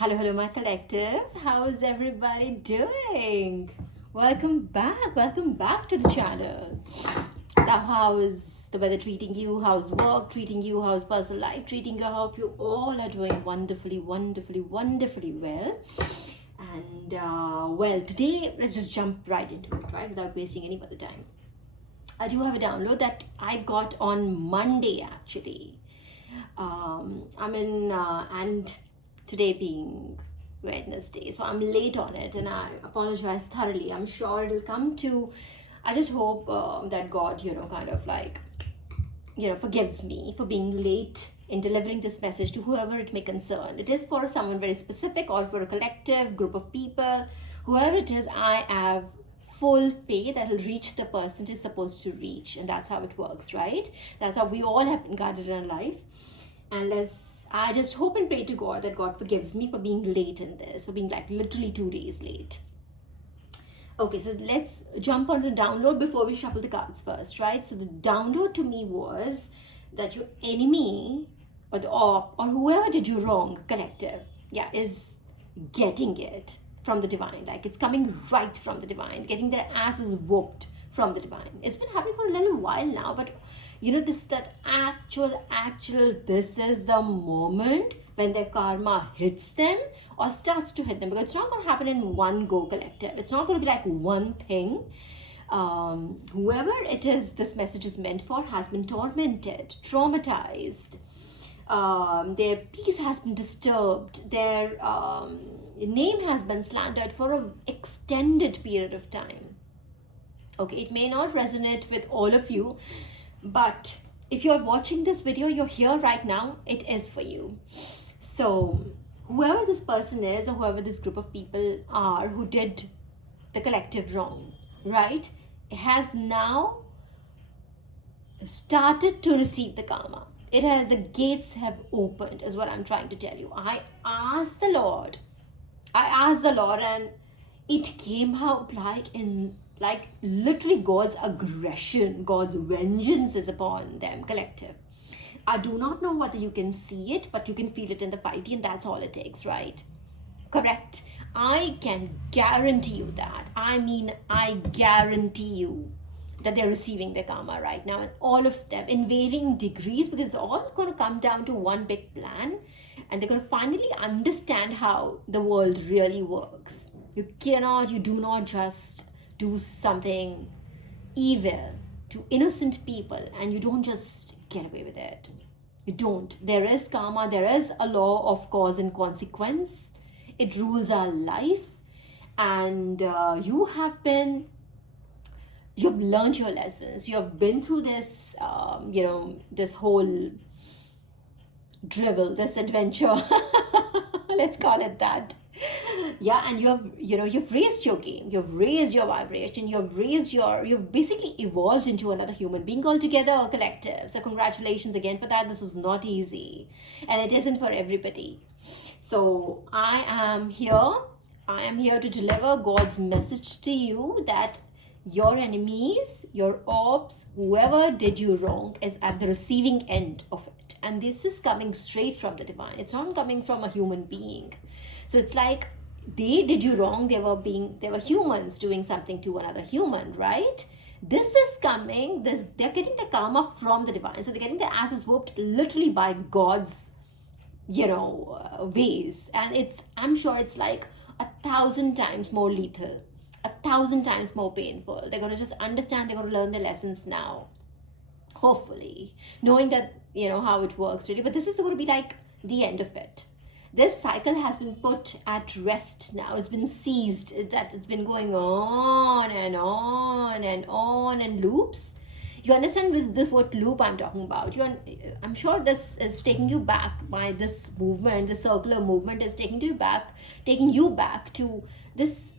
Hello, my collective. How's everybody doing? Welcome back to the channel. So, how's the weather treating you? How's work treating you? How's personal life treating you? I hope you all are doing wonderfully well. And today let's just jump right into it, right, without wasting any further time. I do have a download that I got on Monday actually. And today being Wednesday, so I'm late on it, and I apologize thoroughly. I'm sure it'll come to. I just hope that God, forgives me for being late in delivering this message to whoever it may concern. It is for someone very specific or for a collective group of people, whoever it is. I have full faith that it'll reach the person it is supposed to reach, and that's how it works, right? That's how we all have been guided in life. And I just hope and pray to God that God forgives me for being late in this, for being like literally 2 days late. Okay, so let's jump on the download before we shuffle the cards first, right? So the download to me was that your enemy or whoever did you wrong, collective, is getting it from the divine. Like it's coming right from the divine, getting their asses whooped from the divine. It's been happening for a little while now, but this is the moment when their karma hits them or starts to hit them, because it's not going to happen in one go, collective. It's not going to be like one thing. Whoever it is this message is meant for has been tormented, traumatized. Their peace has been disturbed. Their name has been slandered for an extended period of time. Okay, it may not resonate with all of you, but if you're watching this video, you're here right now, it is for you. So whoever this person is, or whoever this group of people are who did the collective wrong, right, has now started to receive the karma. The gates have opened, is what I'm trying to tell you. I asked the Lord, and it came out like literally God's aggression, God's vengeance is upon them, collective. I do not know whether you can see it, but you can feel it in the 5D, and that's all it takes, right? Correct. I can guarantee you that. I guarantee you that they're receiving their karma right now, and all of them in varying degrees, because it's all going to come down to one big plan, and they're going to finally understand how the world really works. You do not just do something evil to innocent people and you don't just get away with it. You don't. There is karma, there is a law of cause and consequence. It rules our life, and you've learned your lessons. You have been through this, this whole drivel, this adventure. Let's call it that. And you've raised your game, you've raised your vibration, you've basically evolved into another human being altogether, or collective. So congratulations again for that. This was not easy, and it isn't for everybody. So I am here to deliver God's message to you that your enemies, your ops, whoever did you wrong is at the receiving end of it. And this is coming straight from the divine. It's not coming from a human being. So it's like they did you wrong. They were humans doing something to another human, right? This is coming. They're getting the karma from the divine. So they're getting their asses whooped literally by God's, ways. And I'm sure it's like 1,000 times more lethal, 1,000 times more painful. They're going to just understand. They're going to learn their lessons now. Hopefully, knowing that, how it works really. But this is going to be like the end of it. This cycle has been put at rest now. It's been seized. It's been going on and on and on and loops. You understand with what loop I'm talking about? I'm sure this is taking you back by this movement. The circular movement is taking you back to this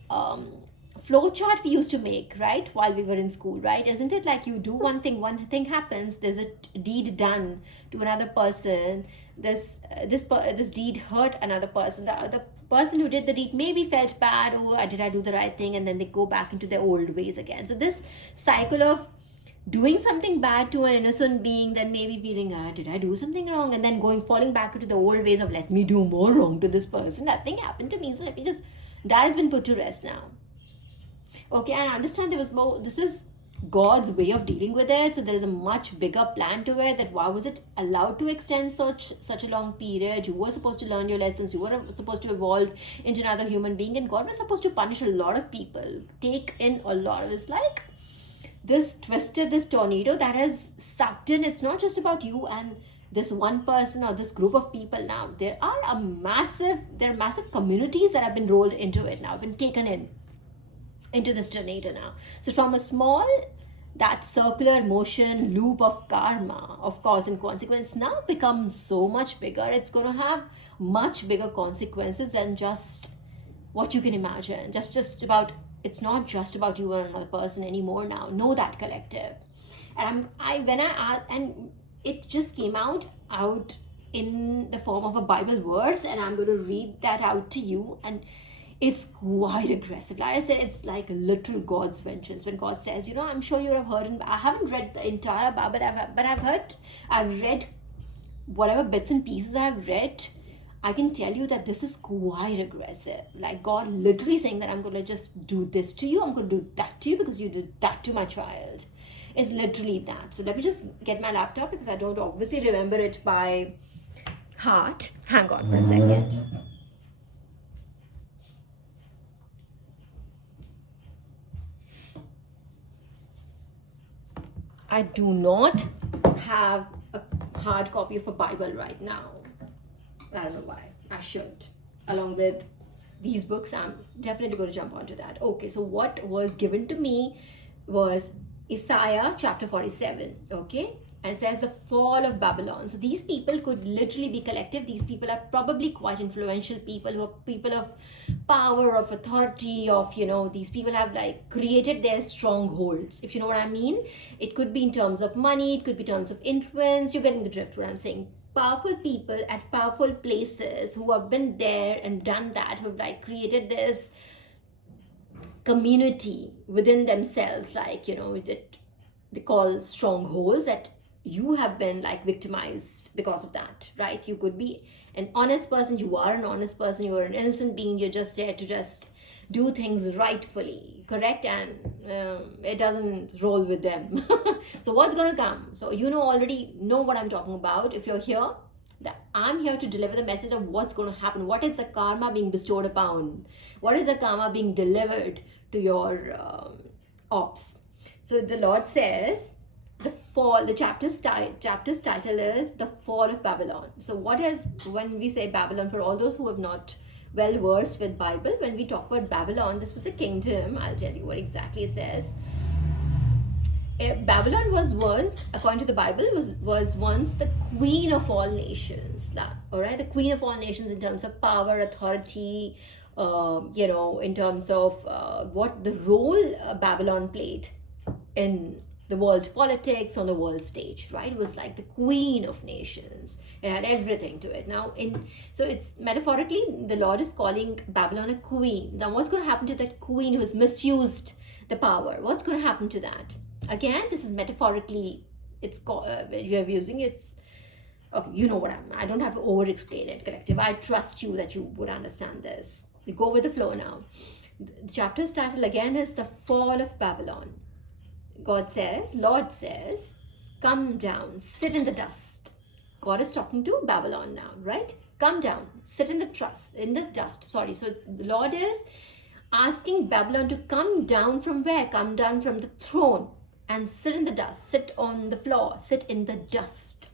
flow chart we used to make, right, while we were in school, right? Isn't it like you do one thing happens, there's a deed done to another person, this deed hurt another person, the person who did the deed maybe felt bad, did I do the right thing, and then they go back into their old ways again. So this cycle of doing something bad to an innocent being, then maybe feeling, did I do something wrong? And then falling back into the old ways of, let me do more wrong to this person. Nothing happened to me, so let me just, that has been put to rest now. Okay, and I understand there was more, this is God's way of dealing with it. So there is a much bigger plan to it, that why was it allowed to extend such a long period? You were supposed to learn your lessons, you were supposed to evolve into another human being, and God was supposed to punish a lot of people, take in a lot of, it's like this this tornado that has sucked in. It's not just about you and this one person or this group of people. Now there are massive communities that have been rolled into it now, been taken into this tornado now. So from a small, that circular motion loop of karma, of cause and consequence, now becomes so much bigger. It's going to have much bigger consequences than just what you can imagine. Just about, it's not just about you or another person anymore now. Know that, collective. And and it just came out in the form of a Bible verse, and I'm going to read that out to you. And it's quite aggressive. Like I said, it's like literal God's vengeance. When God says, I'm sure you have heard, and I haven't read the entire Bible, but I've read whatever bits and pieces I've read. I can tell you that this is quite aggressive. Like God literally saying that I'm going to just do this to you, I'm going to do that to you because you did that to my child. It's literally that. So let me just get my laptop because I don't obviously remember it by heart. Hang on for a second. I do not have a hard copy of a Bible right now. I don't know why. I should. Along with these books, I'm definitely going to jump onto that. Okay, so what was given to me was Isaiah chapter 47. Okay, and says the fall of Babylon. So these people could literally be collective. These people are probably quite influential people who are people of power, of authority, of, these people have like created their strongholds, if you know what I mean. It could be in terms of money, it could be in terms of influence. You're getting the drift what I'm saying. Powerful people at powerful places who have been there and done that, who have like created this community within themselves, like, that they call strongholds, that you have been like victimized because of that, right? You could be an honest person, you are an honest person, you are an innocent being, you're just there to just do things rightfully, correct? And it doesn't roll with them. So what's gonna come? So already know what I'm talking about. If you're here, that I'm here to deliver the message of what's going to happen. What is the karma being bestowed upon? What is the karma being delivered to your ops? So the Lord says, the fall, the chapter's title is The Fall of Babylon. So when we say Babylon, for all those who have not well versed with Bible, when we talk about Babylon, this was a kingdom. I'll tell you what exactly it says. Babylon was once, according to the Bible, was once the queen of all nations. All right, the queen of all nations in terms of power, authority, in terms of what the role Babylon played in the world's politics, on the world stage, right? It was like the queen of nations. It had everything to it. Now, so it's metaphorically, the Lord is calling Babylon a queen. Now, what's going to happen to that queen who has misused the power? What's going to happen to that? Again, this is metaphorically, it's you are using it's okay. You know what I don't have to over explain it, collective. I trust you that you would understand this. You go with the flow now. The chapter's title again is The Fall of Babylon. Lord says, come down, sit in the dust. God is talking to Babylon now, right? Come down, sit in the dust. Sorry. So the Lord is asking Babylon to come down from where? Come down from the throne and sit in the dust, sit on the floor, sit in the dust.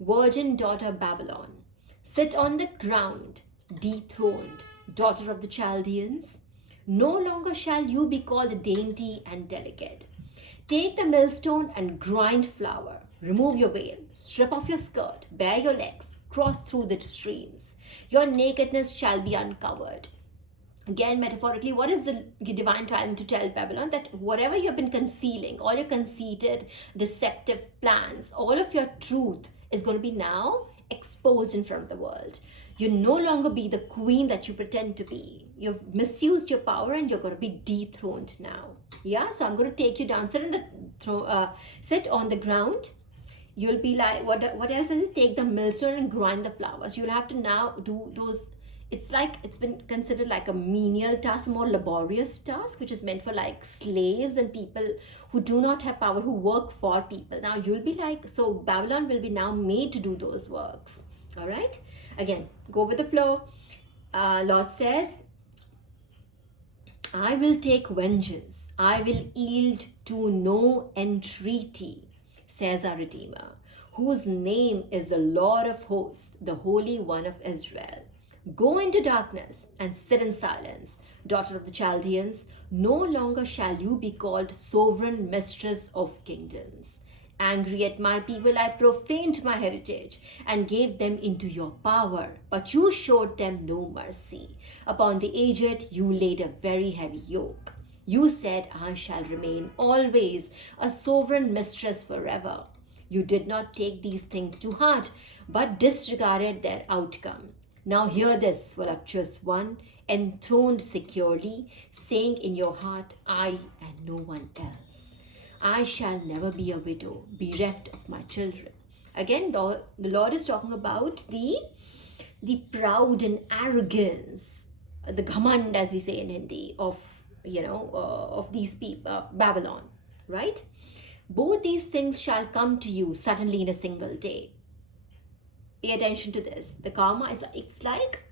Virgin daughter Babylon, sit on the ground, dethroned, daughter of the Chaldeans. No longer shall you be called dainty and delicate. Take the millstone and grind flour. Remove your veil, strip off your skirt, bare your legs, cross through the streams. Your nakedness shall be uncovered. Again, metaphorically, what is the divine trying to tell Babylon? That whatever you've been concealing, all your conceited, deceptive plans, all of your truth is going to be now exposed in front of the world. You no longer be the queen that you pretend to be. You've misused your power and you're going to be dethroned now. Yeah, so I'm going to take you down. Sit on the ground. You'll be like, what else is it? Take the millstone and grind the flowers. You'll have to now do those. It's like, it's been considered like a menial task, more laborious task, which is meant for like slaves and people who do not have power, who work for people. Now you'll be like, so Babylon will be now made to do those works. All right. Again, go with the flow. Lord says, I will take vengeance. I will yield to no entreaty, says our Redeemer, whose name is the Lord of hosts, the Holy One of Israel. Go into darkness and sit in silence, daughter of the Chaldeans. No longer shall you be called sovereign mistress of kingdoms. Angry at my people, I profaned my heritage and gave them into your power, but you showed them no mercy. Upon the aged, you laid a very heavy yoke. You said, I shall remain always a sovereign mistress forever. You did not take these things to heart, but disregarded their outcome. Now hear this, voluptuous one, enthroned securely, saying in your heart, I and no one else. I shall never be a widow, bereft of my children. Again, the Lord is talking about the proud and arrogance, the ghamand, as we say in Hindi, of these people of Babylon, right? Both these things shall come to you suddenly in a single day. Pay attention to this. The karma is like, it's like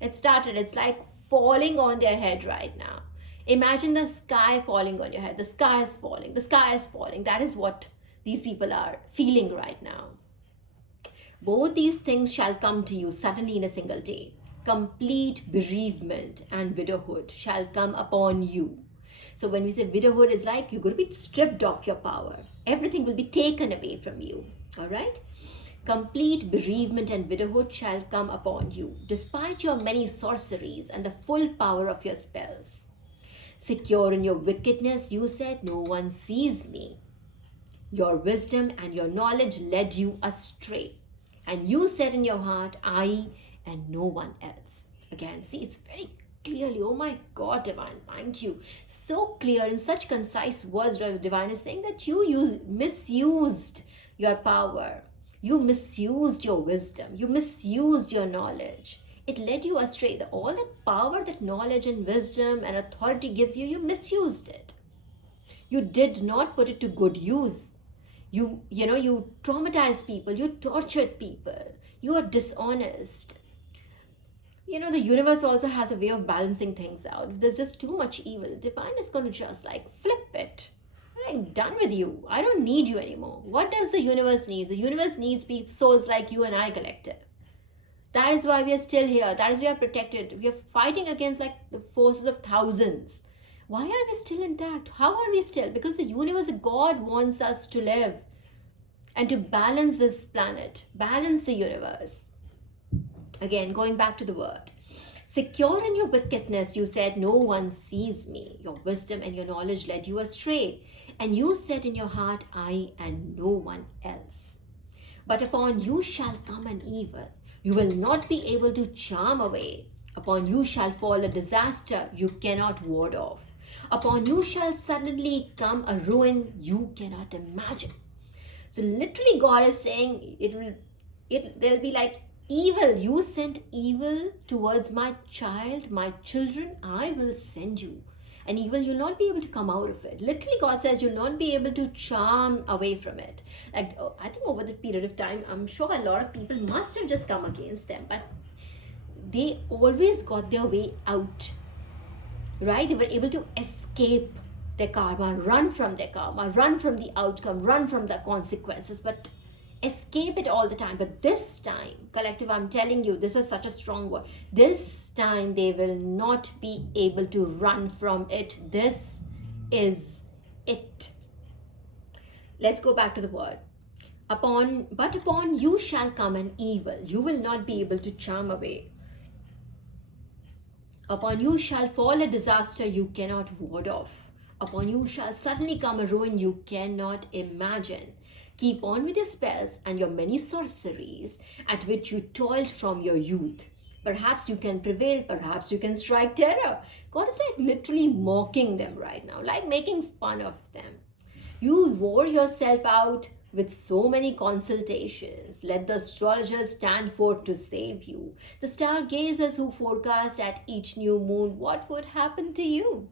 it's like falling on their head right now. Imagine the sky falling on your head. The sky is falling. The sky is falling. That is what these people are feeling right now. Both these things shall come to you suddenly in a single day. Complete bereavement and widowhood shall come upon you. So when we say widowhood, it's like you're going to be stripped of your power. Everything will be taken away from you. All right? Complete bereavement and widowhood shall come upon you, despite your many sorceries and the full power of your spells. Secure in your wickedness, you said, no one sees me. Your wisdom and your knowledge led you astray. And you said in your heart, I and no one else. Again, see, it's very clearly, oh my God, Divine, thank you. So clear in such concise words, Divine is saying that you misused your power. You misused your wisdom. You misused your knowledge. It led you astray. All that power, that knowledge and wisdom and authority gives you, you misused it. You did not put it to good use. You traumatized people. You tortured people. You are dishonest. The universe also has a way of balancing things out. If there's just too much evil, Divine is going to just like flip it. I'm done with you. I don't need you anymore. What does the universe need? The universe needs souls like you and I collective. That is why we are still here. That is why we are protected. We are fighting against like the forces of thousands. Why are we still intact? How are we still? Because the universe, God wants us to live and to balance this planet, balance the universe. Again, going back to the word. Secure in your wickedness, you said, no one sees me. Your wisdom and your knowledge led you astray. And you said in your heart, I and no one else. But upon you shall come an evil. You will not be able to charm away. Upon you shall fall a disaster you cannot ward off. Upon you shall suddenly come a ruin you cannot imagine. So literally God is saying there'll be like evil. You sent evil towards my child, my children. I will send you. And evil, you'll not be able to come out of it. Literally, God says you'll not be able to charm away from it. Like, I think over the period of time, I'm sure a lot of people must have just come against them, but they always got their way out, right? They were able to escape their karma, run from their karma, run from the outcome, run from the consequences, but escape it all the time. But this time, collective, I'm telling you, this is such a strong word. This time they will not be able to run from it. This is it. Let's go back to the word. But upon you shall come an evil. You will not be able to charm away. Upon you shall fall a disaster you cannot ward off. Upon you shall suddenly come a ruin you cannot imagine. Keep on with your spells and your many sorceries at which you toiled from your youth. Perhaps you can prevail, perhaps you can strike terror. God is like literally mocking them right now, like making fun of them. You wore yourself out with so many consultations. Let the astrologers stand forth to save you. The stargazers who forecast at each new moon what would happen to you.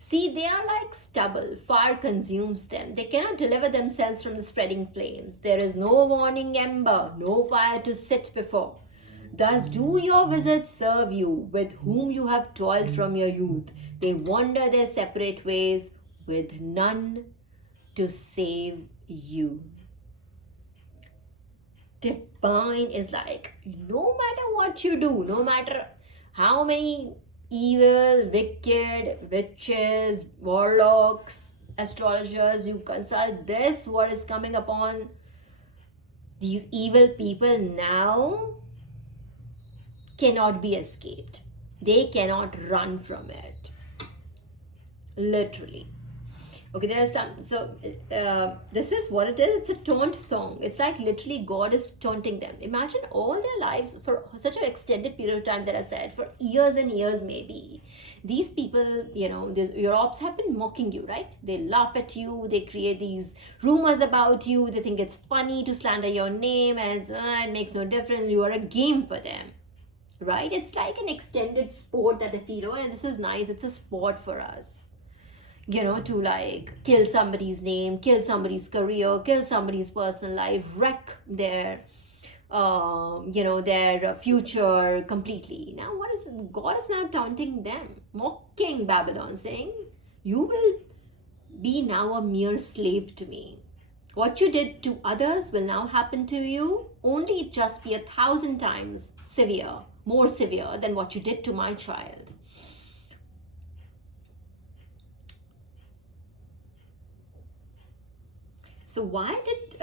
See, they are like stubble, fire consumes them. They cannot deliver themselves from the spreading flames. There is no warning ember, no fire to sit before. Thus do your wizards serve you, with whom you have toiled from your youth. They wander their separate ways, with none to save you. Divine is like, no matter what you do, no matter how many evil, wicked, witches, warlocks, astrologers you consult, this what is coming upon these evil people now cannot be escaped. They cannot run from it. Literally. Okay, there's some. So, this is what it is. It's a taunt song. It's like literally God is taunting them. Imagine all their lives for such an extended period of time that I said, for years and years, maybe. These people, your ops have been mocking you, right? They laugh at you. They create these rumors about you. They think it's funny to slander your name, and it makes no difference. You are a game for them, right? It's like an extended sport that they feel, oh, and this is nice. It's a sport for us. To like kill somebody's name, kill somebody's career, kill somebody's personal life, wreck their, their future completely. Now, what is it? God is now taunting them, mocking Babylon, saying, "You will be now a mere slave to me. What you did to others will now happen to you. Only it just be 1,000 times severe, more severe than what you did to my child." So why did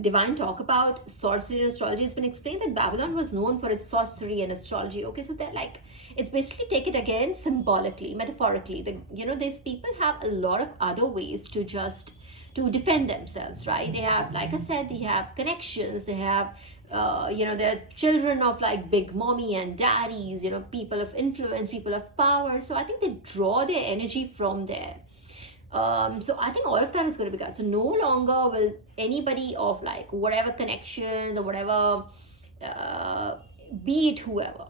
Divine talk about sorcery and astrology? It's been explained that Babylon was known for its sorcery and astrology. Okay, so they're like, it's basically take it again symbolically, metaphorically. These people have a lot of other ways to defend themselves, right? They have, like I said, they have connections. They have, they're children of like big mommy and daddies. People of influence, people of power. So I think they draw their energy from there. So I think all of that is going to be gone. So no longer will anybody of like whatever connections or whatever, be it whoever,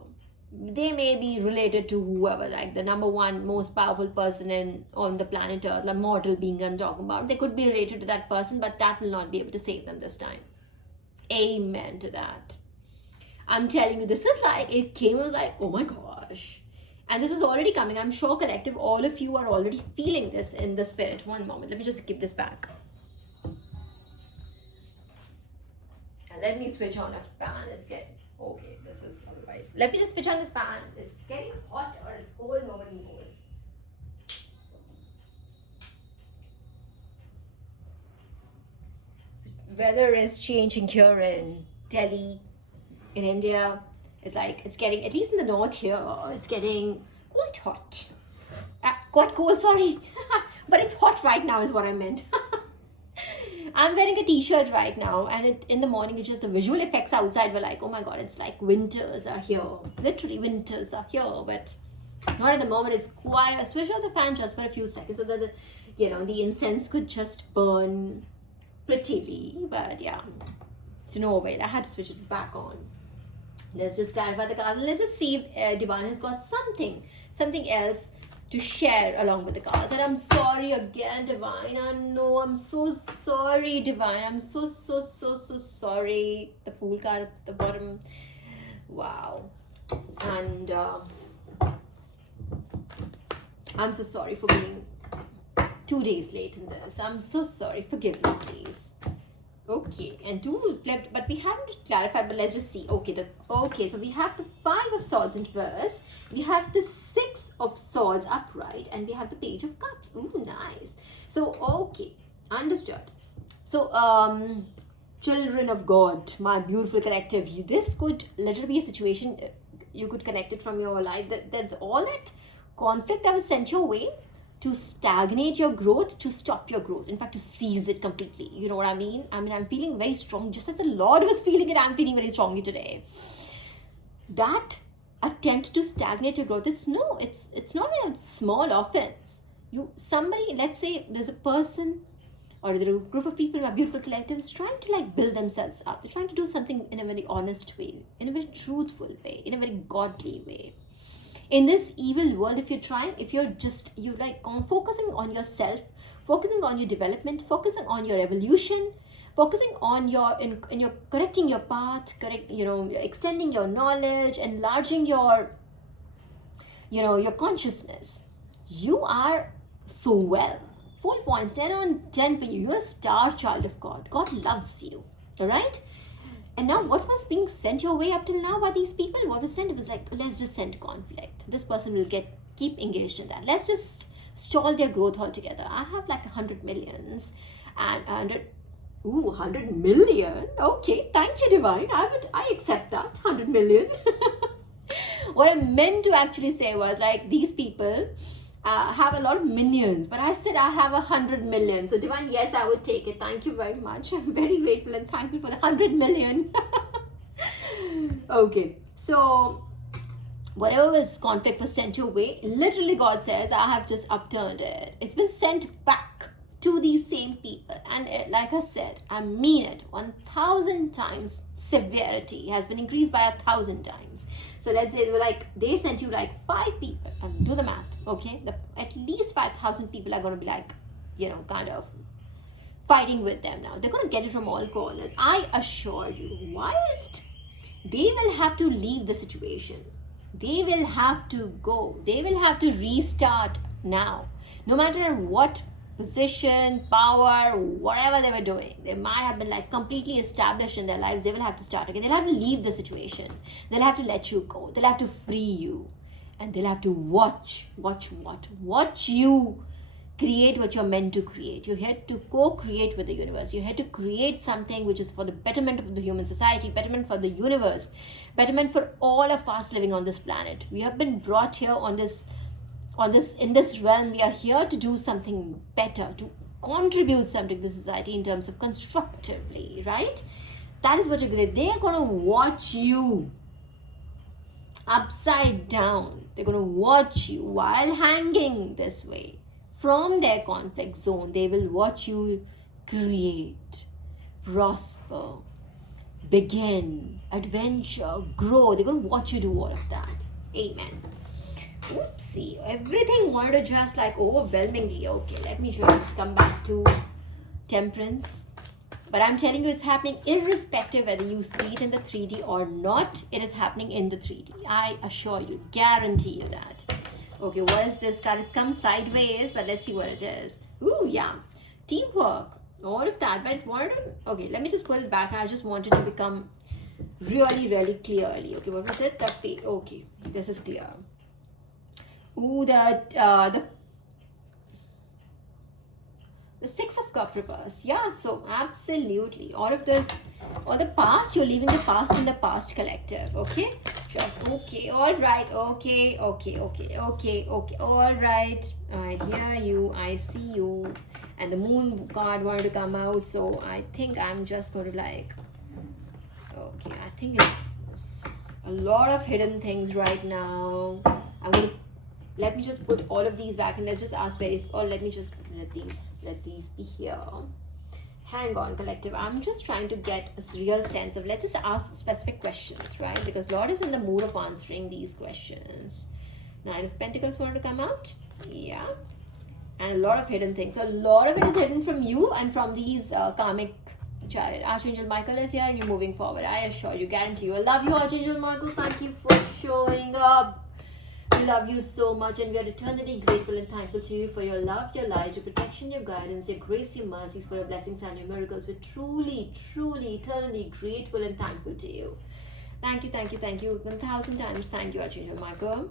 they may be related to whoever, like the number one most powerful person on the planet Earth, the mortal being I'm talking about. They could be related to that person, but that will not be able to save them this time. Amen to that. I'm telling you, this is like, it came as like, oh my gosh. And this is already coming. I'm sure collective, all of you are already feeling this in the spirit. One moment. Let me just keep this back. And let me switch on a fan. It's getting... Okay, this is otherwise. Let me just switch on this fan. It's getting hot or it's cold. Nobody knows. Weather is changing here in Delhi, in India. It's like, it's getting, at least in the north here, it's getting quite hot. Quite cold, sorry. But it's hot right now is what I meant. I'm wearing a t-shirt right now, and in the morning, it's just the visual effects outside were like, oh my God, it's like winters are here. Literally, winters are here, but not at the moment. It's quiet. I switch on the fan just for a few seconds so that, the incense could just burn prettily. But yeah, so no, wait, I had to switch it back on. Let's just clarify the cards. Let's just see if Divine has got something else to share along with the cards. And I'm sorry again, Divine. I know, I'm so sorry, Divine. I'm so sorry. The Fool card at the bottom. Wow. And I'm so sorry for being 2 days late in this. I'm so sorry. Forgive me, please. Okay, and 2 flipped, but we haven't clarified, but let's just see. Okay, so we have the 5 of Swords in reverse, we have the 6 of Swords upright, and we have the Page of Cups. Ooh, nice. So, okay, understood. So, children of God, my beautiful collective, this could literally be a situation, you could connect it from your life, that all that conflict that was sent your way, to stagnate your growth, to stop your growth, in fact, to seize it completely. You know what I mean? I'm feeling very strong, just as the Lord was feeling it, I'm feeling very strongly today. That attempt to stagnate your growth, it's not a small offense. Let's say there's a person or there are a group of people in a beautiful collective is trying to like build themselves up. They're trying to do something in a very honest way, in a very truthful way, in a very godly way. In this evil world, if you're like focusing on yourself, focusing on your development, focusing on your evolution, focusing on in your correcting your path, extending your knowledge, enlarging your consciousness, you are so well. 4 points, 10 on 10 for you. You're a star child of God. God loves you. All right? And now what was being sent your way up till now by these people? What was sent? It was like, let's just send conflict. This person will keep engaged in that. Let's just stall their growth altogether. I have like 100 millions and 100 million. Okay, thank you, Divine. I accept that. 100 million. What I meant to actually say was like these people have a lot of minions, but I said I have 100 million. So Divine, yes, I would take it. Thank you very much. I'm very grateful and thankful for the 100 million. Okay, so whatever conflict was sent your way, literally God says, I have just upturned it. It's been sent back to these same people. And like I said, I mean it, 1,000 times severity has been increased by 1,000 times. So let's say they sent you like 5 people. Do the math, okay? At least 5,000 people are going to be like, kind of fighting with them now. They're going to get it from all corners. I assure you, whilst they will have to leave the situation, they will have to go. They will have to restart now. No matter what position, power, whatever they were doing, they might have been like completely established in their lives. They will have to start again. They'll have to leave the situation. They'll have to let you go. They'll have to free you. And they'll have to watch you create what you're meant to create. You're here to co-create with the universe. You're here to create something which is for the betterment of the human society, betterment for the universe, betterment for all of us living on this planet. We have been brought here in this realm. We are here to do something better, to contribute something to society in terms of constructively, right? That is what you're going to do. They're going to watch you upside down. They're going to watch you while hanging this way from their conflict zone. They will watch you create, prosper, begin, adventure, grow. They're going to watch you do all of that. Amen. Oopsie, everything wanted to just like overwhelmingly. Okay, let me just come back to temperance. But I'm telling you, it's happening irrespective whether you see it in the 3D or not. It is happening in the 3D. I assure you, guarantee you that. Okay, what is this card? It's come sideways, but let's see what it is. Ooh, yeah. Teamwork. All of that. But it wanted to... Okay, let me just pull it back. I just wanted to become really, really clearly. Okay, what was it? Okay, this is clear. Ooh, the 6 of Cups reverse. Yeah, so absolutely. All of this, all the past, you're leaving the past in the past collective. Okay? Just okay. All right. Okay. All right. I hear you. I see you. And the moon card wanted to come out. So I think I'm just going to like... Okay. I think it's a lot of hidden things right now. I'm going to... Let me just put all of these back and let's just ask let me just let these be here. Hang on, collective. I'm just trying to get a real sense of, let's just ask specific questions, right? Because Lord is in the mood of answering these questions. 9 of Pentacles wanted to come out. Yeah. And a lot of hidden things. So a lot of it is hidden from you and from these karmic child. Archangel Michael is here and you're moving forward. I assure you, guarantee you. I love you, Archangel Michael. Thank you for showing up. We love you so much and we are eternally grateful and thankful to you for your love, your light, your protection, your guidance, your grace, your mercies, for your blessings and your miracles. We're truly, truly, eternally grateful and thankful to you. Thank you, thank you, thank you. 1,000 times thank you, Archangel Michael.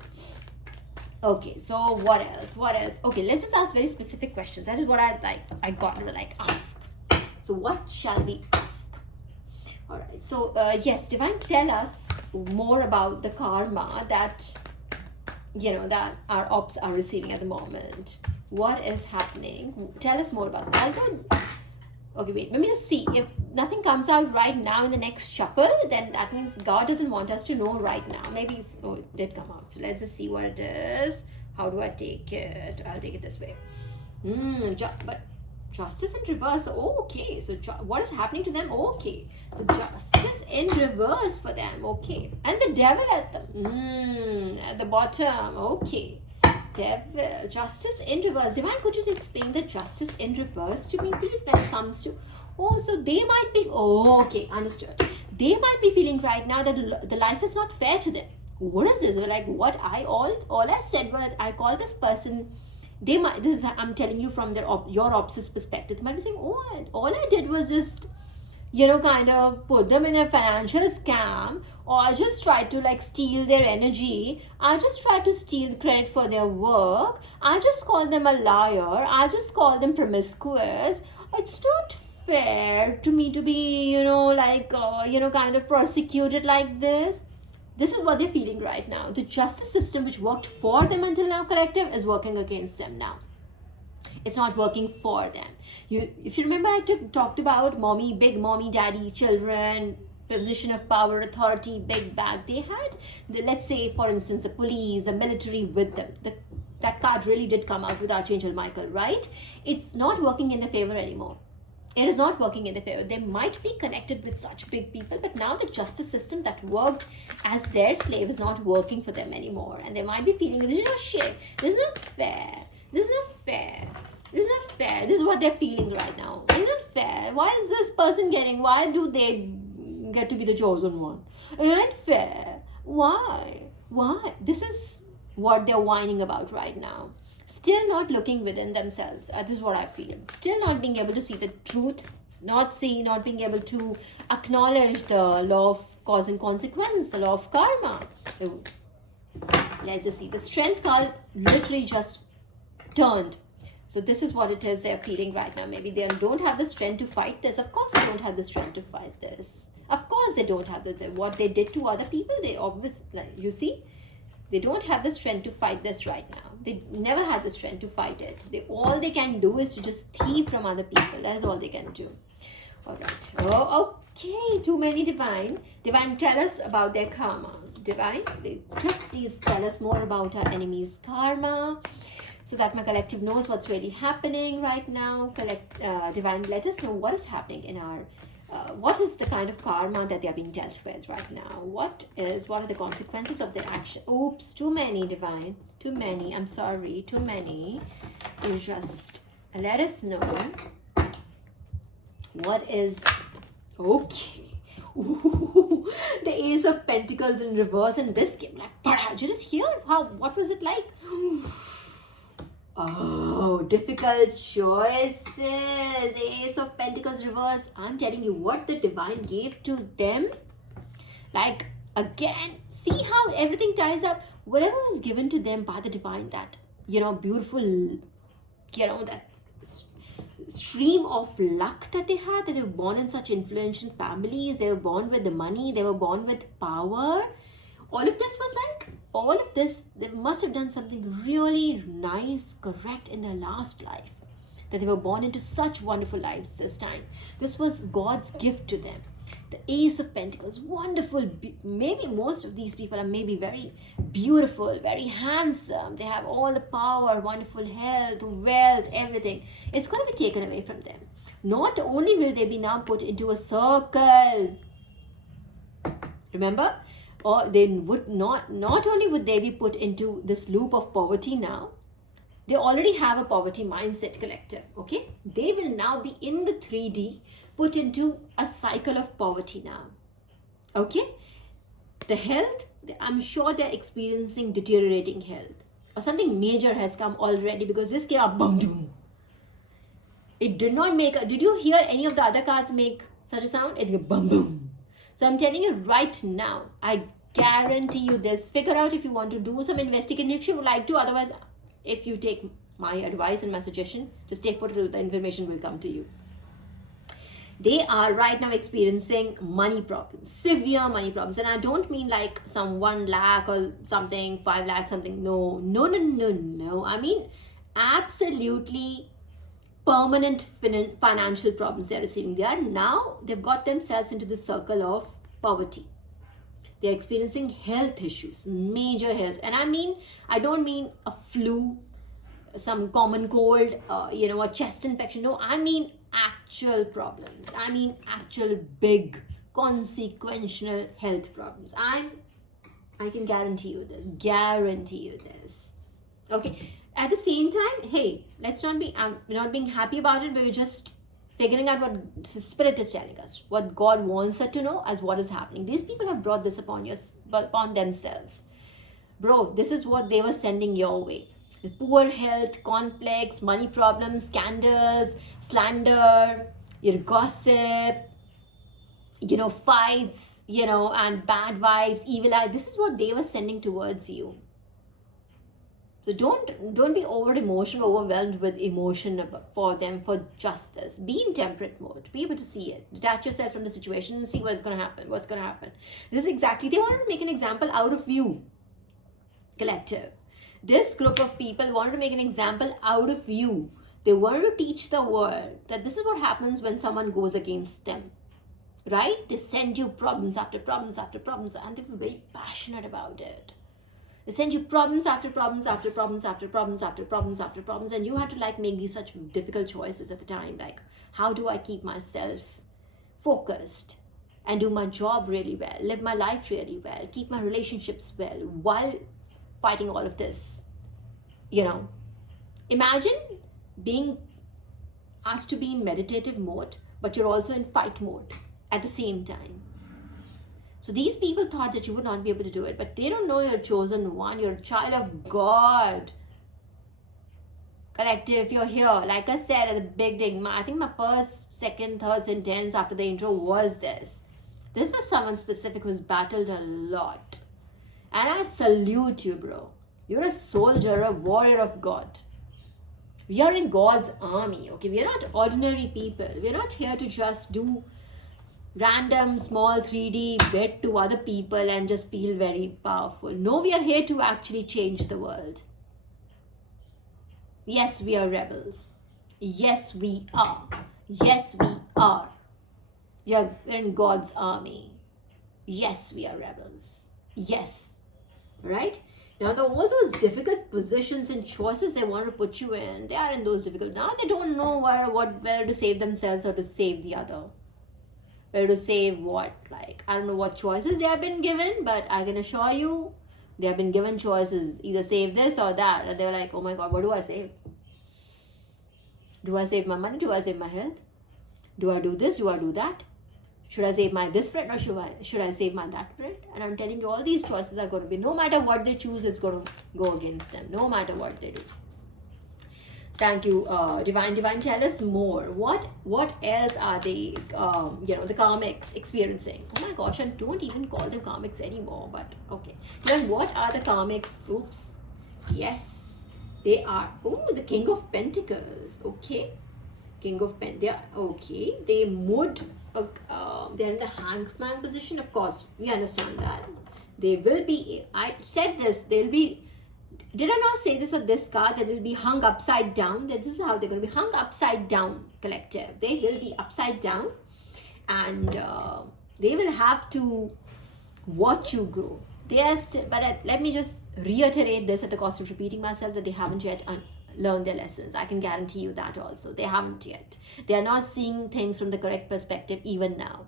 Okay, so what else? Okay, let's just ask very specific questions. That is what I got to ask. So what shall we ask? All right, so yes, Divine, tell us more about the karma that... that our ops are receiving at the moment. What is happening? Tell us more about that. Okay, wait, let me just see. If nothing comes out right now in the next shuffle, then that means God doesn't want us to know right now. Maybe it did come out. So let's just see what it is. How do I take it? I'll take it this way. But justice in reverse. Oh, okay. So what is happening to them? Okay. The justice in reverse for them. Okay. And the devil at them. At the bottom. Okay. Devil. Justice in reverse. Divine, could you explain the justice in reverse to me, please, when it comes to... Oh, so they might be... Oh, okay. Understood. They might be feeling right now that the life is not fair to them. What is this? Like, what all I said was, I call this person... They might, this is, I'm telling you from your opposite perspective. They might be saying, oh, all I did was just, kind of put them in a financial scam, or I just tried to like steal their energy. I just tried to steal credit for their work. I just called them a liar. I just called them promiscuous. It's not fair to me to be, kind of prosecuted like this. This is what they're feeling right now. The justice system which worked for them until now, collective, is working against them now. It's not working for them. If you remember, I talked about big mommy, daddy, children, position of power, authority, big bag. They had, let's say, for instance, the police, the military with them. That card really did come out with Archangel Michael, right? It's not working in their favor anymore. It is not working in their favor. They might be connected with such big people, but now the justice system that worked as their slave is not working for them anymore. And they might be feeling, this is not shit. This is not fair. This is not fair. This is not fair. This is what they're feeling right now. It's not fair. Why is this person why do they get to be the chosen one? It's not fair. Why? This is what they're whining about right now. Still not looking within themselves. This is what I feel. Still not being able to see the truth, not being able to acknowledge the law of cause and consequence, the law of karma. Let's just see. The strength card literally just turned. So this is what it is they're feeling right now. Maybe they don't have the strength to fight this. Of course they don't have the strength to fight this. Of course they don't have what they did to other people. They obviously, you see, they don't have the strength to fight this right now. They never had the strength to fight it. All they can do is to just thief from other people. That is all they can do. All right. Oh, okay. Too many divine. Divine, tell us about their karma. Divine, just please tell us more about our enemy's karma, so that my collective knows what's really happening right now. Divine, let us know what is happening in our... what is the kind of karma that they are being dealt with right now? What are the consequences of their action? Oops, too many, Divine. Too many. I'm sorry. Too many. You just let us know what is... Okay. Ooh, the Ace of Pentacles in reverse in this game. Did you just hear? What was it like? Oh, difficult choices. Ace of Pentacles reversed. I'm telling you what the divine gave to them. Again, see how everything ties up. Whatever was given to them by the divine, that, beautiful, that stream of luck that they had, that they were born in such influential families. They were born with the money. They were born with power. All of this, they must have done something really nice, correct in their last life. That they were born into such wonderful lives this time. This was God's gift to them. The Ace of Pentacles, wonderful. Maybe most of these people are maybe very beautiful, very handsome. They have all the power, wonderful health, wealth, everything. It's going to be taken away from them. Not only will they be now put into a circle. Remember? Or they would not only would they be put into this loop of poverty now, they already have a poverty mindset, collective, okay? They will now be in the 3D, put into a cycle of poverty now, okay? The health, I'm sure they're experiencing deteriorating health, or something major has come already, because this came up, boom, boom. It did not make did you hear any of the other cards make such a sound? It's like boom, boom. So I'm telling you right now, I guarantee you this. Figure out if you want to do some investigation, if you would like to. Otherwise, if you take my advice and my suggestion, just take what the information will come to you. They are right now experiencing money problems, severe money problems. And I don't mean like some 1 lakh or something, 5 lakh something. No. I mean absolutely permanent financial problems they're receiving. They've got themselves into the circle of poverty. They're experiencing health issues, major health. And I don't mean a flu, some common cold, a chest infection. No, I mean actual problems. I mean actual big consequential health problems. I can guarantee you this. Guarantee you this. Okay. At the same time, hey, let's not be not being happy about it, but we're just figuring out what the Spirit is telling us, what God wants us to know as what is happening. These people have brought this upon themselves. Bro, this is what they were sending your way. The poor health, conflicts, money problems, scandals, slander, your gossip, fights, and bad vibes, evil eye. This is what they were sending towards you. So don't be overwhelmed with emotion for them, for justice. Be in temperate mode. Be able to see it. Detach yourself from the situation and see what's going to happen. This is exactly, they wanted to make an example out of you, collective. This group of people wanted to make an example out of you. They wanted to teach the world that this is what happens when someone goes against them. Right? They send you problems after problems after problems, and they were very passionate about it. They send you problems after problems after problems after problems after problems after problems, and you had to make these such difficult choices at the time. Like, how do I keep myself focused and do my job really well, live my life really well, keep my relationships well while fighting all of this? Imagine being asked to be in meditative mode, but you're also in fight mode at the same time. So these people thought that you would not be able to do it, but they don't know you're a chosen one. You're a child of God. Collective, if you're here, like I said at the beginning, I think my first, second, third sentence after the intro was this. This was someone specific who's battled a lot. And I salute you, bro. You're a soldier, a warrior of God. We are in God's army, okay? We are not ordinary people. We're not here to just do random small 3D bit to other people and just feel very powerful. No, we are here to actually change the world. Yes, we are rebels. Yes, we are. Yes, we are. You're in God's army. Yes, we are rebels. Yes. Right? Now, all those difficult positions and choices they want to put you in, they are in those difficult. Now they don't know where to save themselves or to save the other. Where to save what? I don't know what choices they have been given, but I can assure you, they have been given choices. Either save this or that. And they're like, oh my God, what do I save? Do I save my money? Do I save my health? Do I do this? Do I do that? Should I save my this friend or should I save my that friend? And I'm telling you, all these choices are going to be, no matter what they choose, it's going to go against them. No matter what they do. Thank you, Divine. Tell us more. What else are they, the karmics experiencing? Oh my gosh, I don't even call them karmics anymore, but okay. Then what are the karmics? Oops. Yes, they are. Oh, the King of Pentacles. Okay. King of Pentacles. They are, okay. They're in the hangman position. Of course, we understand that. They will be, I said this, they'll be, did I not say this on this card, that it will be hung upside down? That this is how they're going to be hung upside down, collective. They will be upside down, and they will have to watch you grow. They are still, but let me just reiterate this at the cost of repeating myself, that they haven't yet learned their lessons. I can guarantee you that also. They haven't yet. They are not seeing things from the correct perspective even now.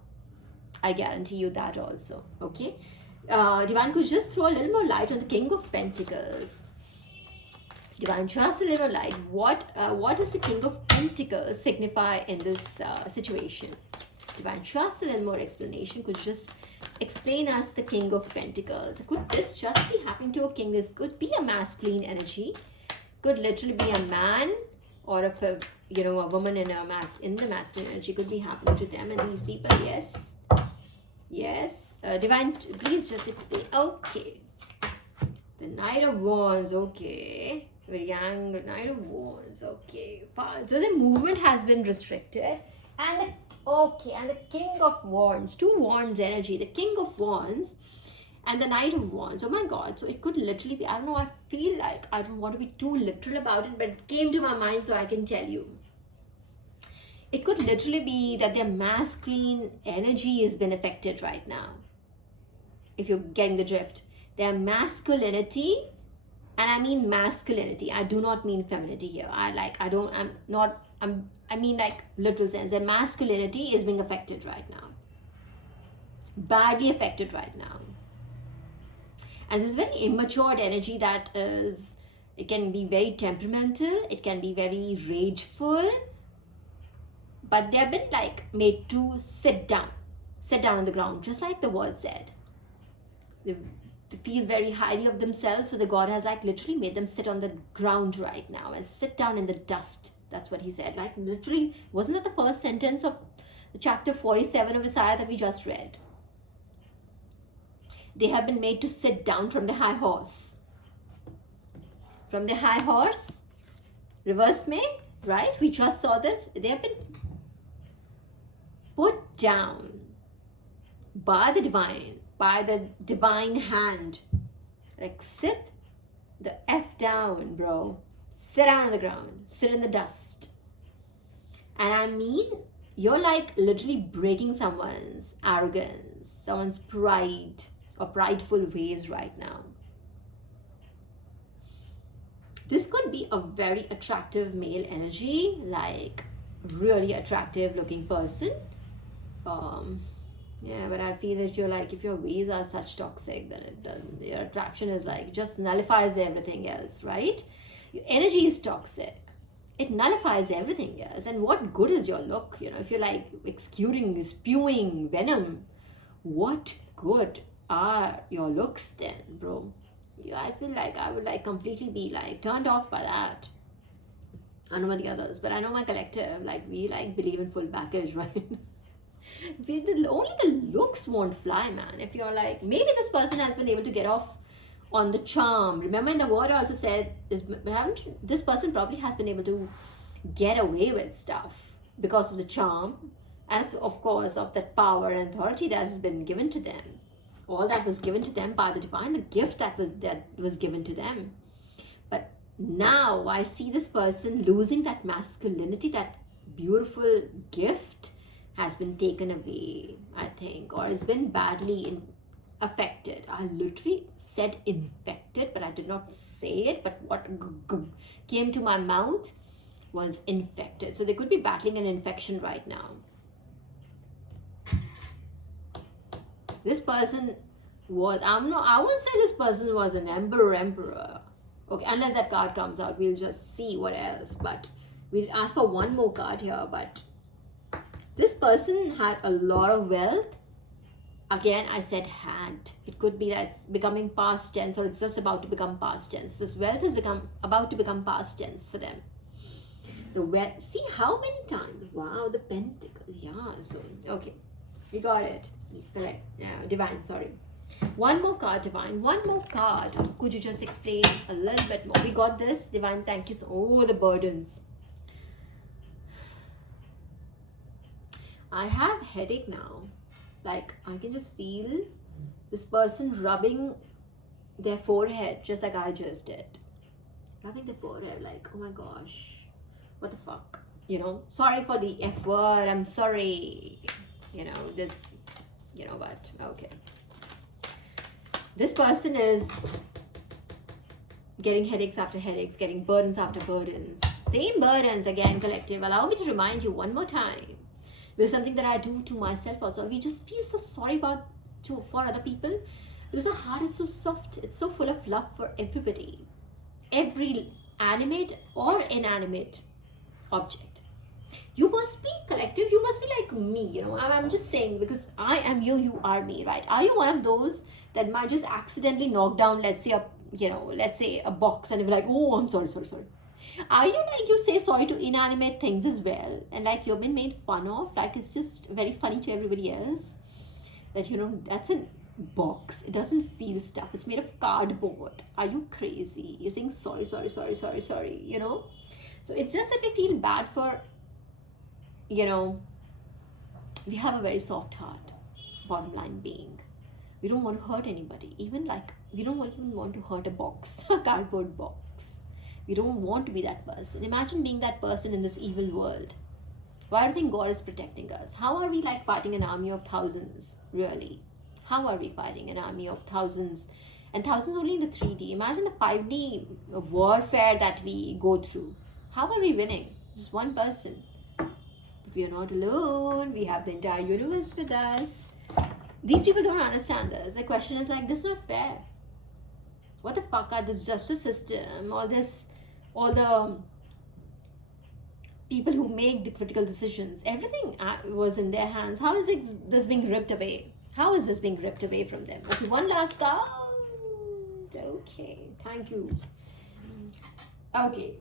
I guarantee you that also. Okay? Divine, could just throw a little more light on the King of Pentacles. Divine, just a little light. What does the King of Pentacles signify in this situation? Divine, just a little more explanation. Could just explain us the King of Pentacles. Could this just be happening to a king? This could be a masculine energy. Could literally be a man, or if a woman in the masculine energy could be happening to them. And these people, yes. Divine, please just explain. Okay. The Knight of Wands. Okay. Very young. Knight of Wands. Okay. So the movement has been restricted. And the King of Wands. Two Wands energy. The King of Wands. And the Knight of Wands, oh my God. So it could literally be, I don't know, I feel like I don't want to be too literal about it, but it came to my mind so I can tell you. It could literally be that their masculine energy has been affected right now. If you're getting the drift. Their masculinity, and I mean masculinity, I do not mean femininity here. I mean like literal sense. Their masculinity is being affected right now. Badly affected right now. And this very immature energy that is, it can be very temperamental, it can be very rageful, but they have been like made to sit down on the ground, just like the word said. They feel very highly of themselves, so the God has like literally made them sit on the ground right now and sit down in the dust. That's what he said. Like literally, wasn't that the first sentence of the chapter 47 of Isaiah that we just read? They have been made to sit down from the high horse. From the high horse, reverse may, right? We just saw this. They have been put down by the divine hand. Like sit the F down, bro. Sit down on the ground. Sit in the dust. And I mean, you're like literally breaking someone's arrogance, someone's pride, or prideful ways right now. This could be a very attractive male energy, like really attractive looking person. Yeah, but I feel that you're like, if your ways are such toxic, then it doesn't, your attraction is like, just nullifies everything else, right? Your energy is toxic. It nullifies everything else. And what good is your look? You know, if you're like spewing venom, what good are your looks then, bro? Yeah, I feel like I would like completely be like turned off by that. I don't know about the others, but I know my collective, like we like believe in full package, right? Only the looks won't fly, man. If you're like, maybe this person has been able to get off on the charm. Remember in the word also said, this person probably has been able to get away with stuff because of the charm and of course of that power and authority that has been given to them. All that was given to them by the divine, the gift that was given to them. But now I see this person losing that masculinity, that beautiful gift has been taken away, I think, or has been badly affected. I literally said infected, but I did not say it, but what came to my mouth was infected. So they could be battling an infection right now. This person was, I won't say this person was an emperor. Okay, unless that card comes out, we'll just see what else. But we'll ask for one more card here. But this person had a lot of wealth. Again, I said had. It could be that it's becoming past tense or it's just about to become past tense. This wealth is about to become past tense for them. The wealth, see how many times? Wow, the pentacles. Yeah, so, okay. We got it. Correct. Yeah, divine, sorry. One more card, divine. One more card. Could you just explain a little bit more? We got this, divine. Thank you. Oh, the burdens. I have headache now. Like, I can just feel this person rubbing their forehead just like I just did. Rubbing their forehead like, oh my gosh, what the fuck? You know, sorry for the F word. I'm sorry. You know, this, you know what? Okay. This person is getting headaches after headaches, getting burdens after burdens. Same burdens again, collective. Allow me to remind you one more time. Because something that I do to myself also. We just feel so sorry for other people. Because our heart is so soft. It's so full of love for everybody. Every animate or inanimate object. You must be collective. You must be like me, you know. I'm just saying because I am you, you are me, right? Are you one of those that might just accidentally knock down, let's say a box and you're like, oh, I'm sorry. Are you like, you say sorry to inanimate things as well? And like you've been made fun of? Like it's just very funny to everybody else. That, you know, that's a box. It doesn't feel stuff. It's made of cardboard. Are you crazy? You're saying sorry, you know? So it's just that we feel bad for, you know, we have a very soft heart, bottom line being. We don't want to hurt anybody. Even like, we don't even want to hurt a box, a cardboard box. We don't want to be that person. Imagine being that person in this evil world. Why do you think God is protecting us? How are we like fighting an army of thousands, really? How are we fighting an army of thousands? And thousands only in the 3D. Imagine the 5D warfare that we go through. How are we winning? Just one person. But we are not alone. We have the entire universe with us. These people don't understand this. The question is like, this is not fair. What the fuck are this justice system, all the people who make the critical decisions, everything was in their hands. How is this being ripped away? How is this being ripped away from them? Okay, one last card. Okay, thank you. Okay,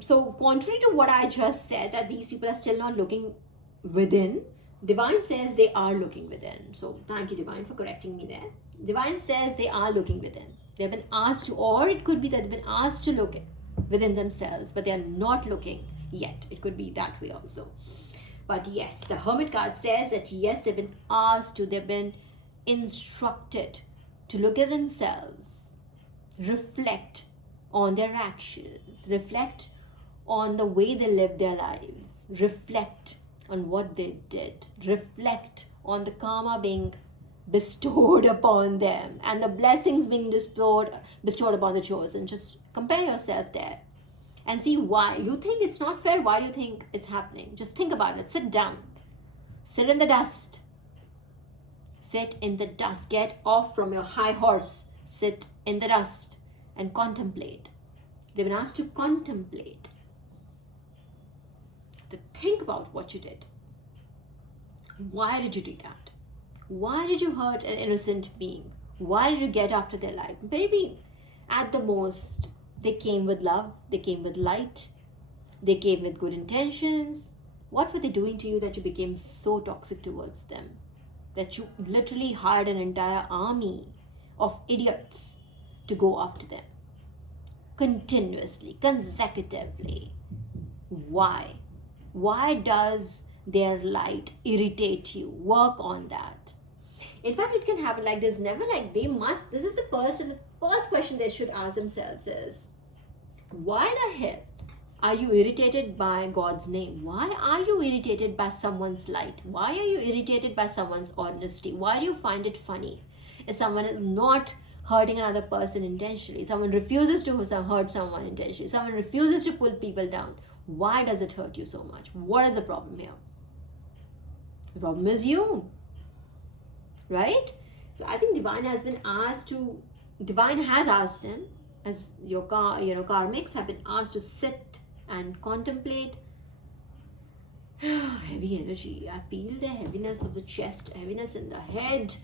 so contrary to what I just said, that these people are still not looking within, Divine says they are looking within. So thank you, Divine, for correcting me there. Divine says they are looking within. They've been asked to, or it could be that they've been asked to look within themselves, but they are not looking yet. It could be that way also. But yes, the Hermit card says that yes, they've been asked to, they've been instructed to look at themselves, reflect on their actions, reflect on the way they live their lives, reflect on what they did, reflect on the karma being bestowed upon them and the blessings being bestowed upon the chosen. Just compare yourself there and see why you think it's not fair. Why do you think it's happening? Just think about it. Sit down, sit in the dust, sit in the dust. Get off from your high horse, sit in the dust and contemplate. They've been asked to contemplate, to think about what you did. Why did you do that? Why did you hurt an innocent being? Why did you get after their life? Maybe at the most, they came with love, they came with light, they came with good intentions. What were they doing to you that you became so toxic towards them? That you literally hired an entire army of idiots to go after them continuously, consecutively. Why? Why does their light irritate you? Work on that. In fact, it can happen like this. Never like they must. This is the first question they should ask themselves is, why the hell are you irritated by God's name? Why are you irritated by someone's light? Why are you irritated by someone's honesty? Why do you find it funny if someone is not hurting another person intentionally? Someone refuses to hurt someone intentionally. Someone refuses to pull people down. Why does it hurt you so much? What is the problem here? The problem is you, right? So I think Divine has asked him, as your karmics have been asked to sit and contemplate. Heavy energy. I feel the heaviness of the chest, heaviness in the head.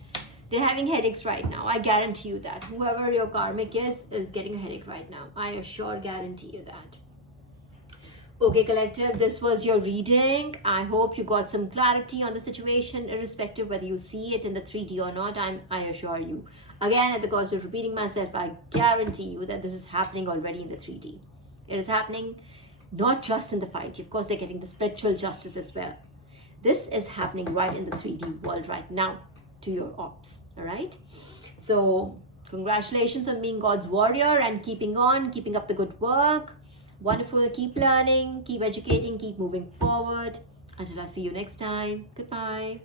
They're having headaches right now. I guarantee you that. Whoever your karmic is getting a headache right now. I guarantee you that. Okay, collective, this was your reading. I hope you got some clarity on the situation, irrespective whether you see it in the 3D or not. I assure you. Again, at the cost of repeating myself, I guarantee you that this is happening already in the 3D. It is happening not just in the 5D. Of course, they're getting the spiritual justice as well. This is happening right in the 3D world right now to your ops. All right? So, congratulations on being God's warrior and keeping up the good work. Wonderful. Keep learning, keep educating, keep moving forward. Until I see you next time. Goodbye.